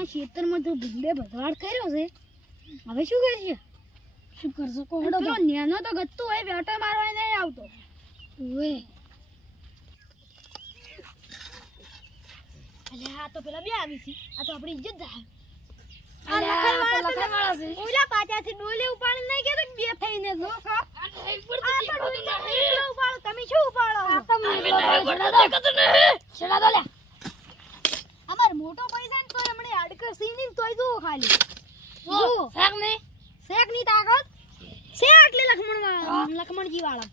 આ ખેતરમાં તો ભૂંડે ભગવાડ કર્યો છે હવે શું કરશે શું કરશો કોહડો પેલો નેનો તો ગત્તો હોય બેટો મારવા નહીં આવતો ઓએ અલે આ તો પેલા બે આવી છે આ તો આપણી ઇજ્જત જાય આ લખણવાળા છે ઓલા પાછાથી ડોલે ઉપાડી નહીં કે બે થઈને જો કો આ તો ડોલે ઉપાડો તમે શું ઉપાડો આ તો છેડા દો લે અમાર મોટો પૈસા ને તો હમણે આડકર સીની તોય જો ખાલી જો શેક ની તાકાત શેક લે લખમણજી વાળા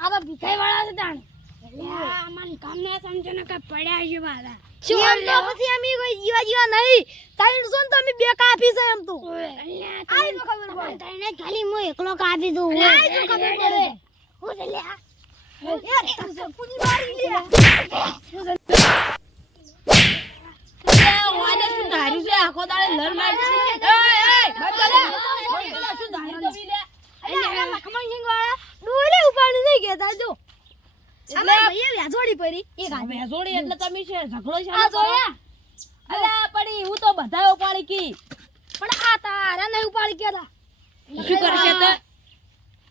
આ તો ભીખાઈ વાળા છે તાણ અમને કામ ને સમજો ને કે પડ્યા છે બાદા શું તો પછી અમે કોઈ જીવા નહીં તાઈન સોન તો અમે બે કાપી છે એમ તો આઈ તો ખબર પડે તાઈને ખાલી મો એકલો કાપી દઉં આઈ તો ખબર પડે હું લે યાર પૂરી મારી લે વાડે શું ધાર્યું છે આખો દાડે લર મારી એ બચો લે શું ધાર્યું તો લે અલ્યા લખમણજી વાળા ડોલે ઉપાડી નહીં કેતા જો એટલે ભઈએ વ્યાજોડી પડી એક આ વ્યાજોડી એટલે તમે છે ઝઘડો છે આ જોયા અલ્યા પડી હું તો બધાય ઉપાડી કી પણ આ તારા નહીં ઉપાડી કેતા શું કરશે તો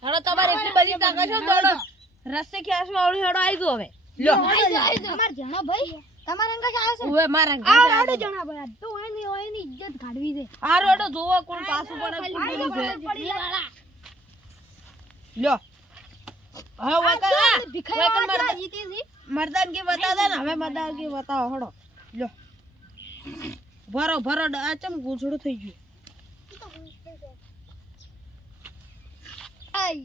હવે તમારે એટલી બધી તાકાત છે દોડો રસ્તે ખેસ વાળી હેડો આવી જો હવે લ્યો તમાર જણો ભાઈ તમાર અંગા આવ્યો છે ઓય મારા અંગા આ રાડો જણા ભાઈ તો હોય ની ઇજ્જત કાઢવી છે આ રાડો જોવો કોણ પાછું પડે લ્યો હા વકલ જીતી છે મર્દાન કે બતા દે ને હવે મર્દાન કે બતાવો હડો લ્યો ભરો આ ચમ ગુછડું થઈ ગયું આઈ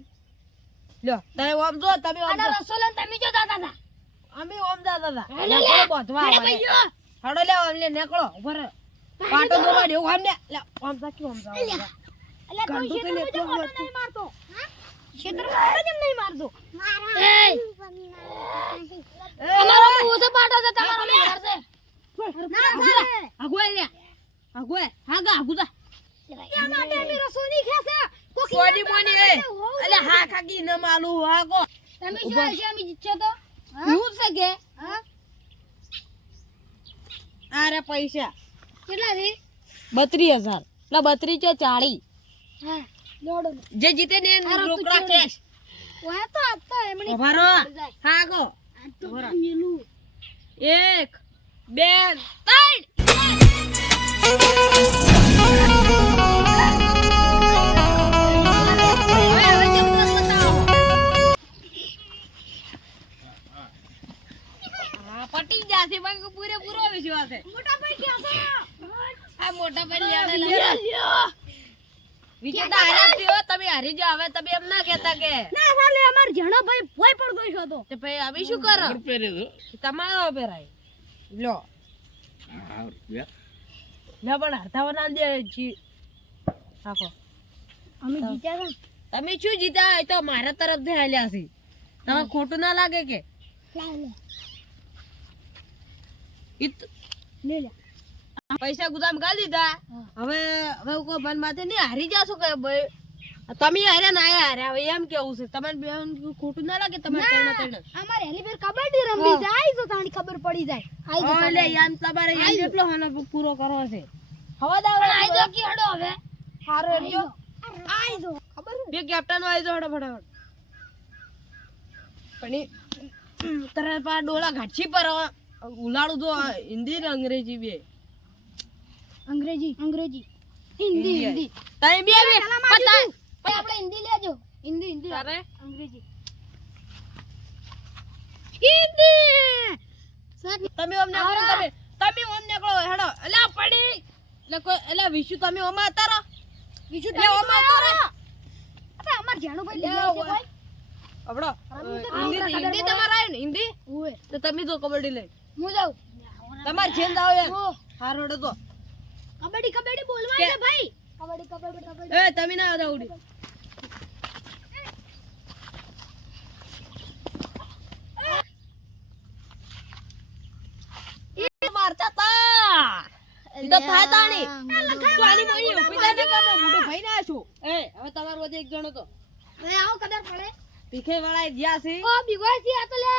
લ્યો તમે ઓમ જો તમે ઓમ જો રસોલન તમે જો દાદા હતા અમે ઓમ દાદા હતા નેકળો બોધવા આવે હડો લે ઓમ લે નેકળો ઉભર પાટો દોવા દેવ ઓમ ને લે ઓમ સાકી ઓમ જાવ અલે કોઈ શેતર મોટો નહીં મારતો હા શેતર મોટો કેમ નહીં મારતો અમારો ઓછો પાટો છે તમારો માર છે ના સારે આગોય લે આગોય હાગા આગુદા એ માટે અમે રસોની ખેસે કોડી મોની એ અલે હા ખાગી ન માલુ હાગો તમે શું છે અમે જીતছো તો હું છે કે હા આરે પૈસા કેટલા છે 32000 એટલે 32 છે 40 હા લોડો જે જીતે ને રોકડા કેશ ઓય તો આ તો એમણી ભરો હાગો આ તો મેલું 1 2 3 પટી જાશે પણ પૂરો વિશ્વાસ છે મોટા ભાઈ ક્યાં છે આ મોટા ભાઈ લ્યો વિજય દારા થયો તમે હારી જાવ હવે તમે એમ ના કહેતા કે ના સાલે અમાર જણો ભાઈ ભોય પડ ગયો હતો તે ભાઈ અમે શું કરો તમારો પહેરાય લ્યો હા રૂપિયા લ્યો પણ હરતા વના દે જી આખો અમે જીત્યા છે તમે શું જીત્યા એ તો મારા તરફથી હાલ્યા છે તમે ખોટું ના લાગે કે લે લે પૈસા ગુદામ ગાલ દીધા હવે કોઈ મન માથે નહીં હારી જાશો કે ભાઈ તમે હારે ના હારે હવે એમ કેવું છે તમને બેન ખોટું ના લાગે તમે તણ અમારે હેલી ફેર કબડ્ડી રમવી જાય તો તાણી ખબર પડી જાય આઈ જો લે યાન તમારે યાન કેટલો હનો પૂરો કરવો છે હવા દાવ આઈ જો કે હડો હવે હારો હેડજો આઈ જો ખબર બે કેપ્ટન આઈ જો હડો ફટાફટ પણ તરત પા ડોલા ઘાછી પર ઉલાડું તો હિન્દી ને અંગ્રેજી બે અંગ્રેજી હિન્દી તાઈ બે પતા આપણે હિન્દી લેજો હિન્દી અરે અંગ્રેજી હિન્દી તમે અમને તમે અમને કહો હેડો એલા પડી લકો એલા વિશુ તમે ઓમાં તારો વિશુ તમે ઓમાં તારો અરે અમાર જાણો ભાઈ લે ભાઈ અબડો હિન્દી તમારા આય ને હિન્દી ઓય તો તમે જો કબડ્ડી લઈ હું જાઉં તમાર જેન જાવ યાર હારોડો તો કબડ્ડી બોલવા છે ભાઈ કબડ્ડી એ તમે ના આવો ઉડી એ મારતા તા ઈ તો થાય તાણી પાણી મોઈ ઉભી થાજે કે મોટો ભાઈ ના છો એ હવે તમાર વધે એક જણો તો હવે આવો કદર પડે પીખે વાળા ગયા છે ઓ બીગોય છે આ તો લે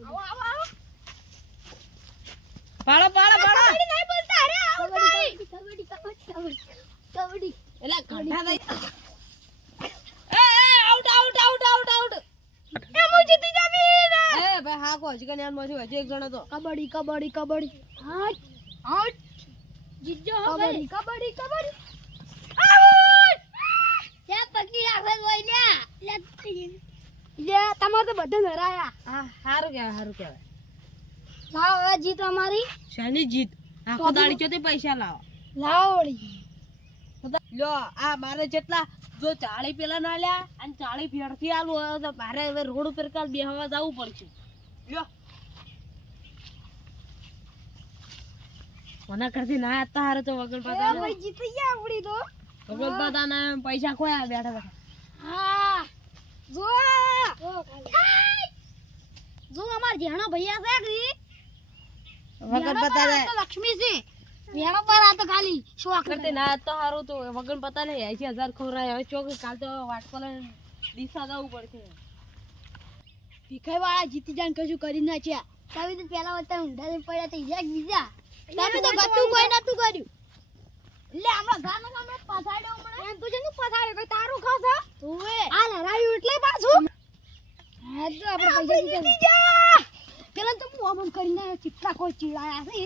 આવો પાળો નહીં બોલતા અરે આવો નહીં out out out out out એ હું જીતી જાવી એ ભાઈ હા કો હજી કન્યાન માંથી હજી એક જણો તો કબડ્ડી કબડ્ડી કબડ્ડી આઉટ આઉટ જીતજો હો ભાઈ કબડ્ડી કબડ્ડી આઉટ યા પકડી રાખે હોય લે તમાર તો બધા હરાયા હા સારું કહેવાય લાવો હવે જીત અમારી શાની જીત આખો દાડી ચોથી પૈસા લાવો લાવો વળી લો આ મારે જેટલા જો 40 પેલા ના લ્યા અને 40 ફેરથી આલું હોય તો મારે હવે રોડ ઉપર કાલ બેહવા જવું પડશે લ્યો કોના કરતી ના હતા હારે તો વગર પાતા ભાઈ જીતી ગયા આપડી તો વગર પાતા ના પૈસા ખોયા બેઠા બેઠા હા જો જો અમાર જેણો ભૈયા છે વગર પાતા ને લક્ષ્મી છે જેણો પર આ તો ખાલી શોખ કરતી ના તો હારું તો વગર પાતા ને 80000 ખવરાય હવે ચોક કાલ તો વાટકોલે દિશા જવું પડશે ભીખાઈ વાળા જીતી જાન કશું કરી નાખ્યા તમે તો પેલા વખતે ઊંધા પડ્યા તો એક બીજા તમે તો ગતું કોઈ નતું કર્યું એટલે હમણાં ગાનો સામે પછાડ્યો હમણાં એમ તું જેનું પછાડ્યો કોઈ તારું ખાસ ઓએ આ લડાયું એટલે પાછું હા તો આપણે પૈસા જીતી જા પેલા તો મોમન કરીને ચિત્તા કોઈ ચીડાયા છે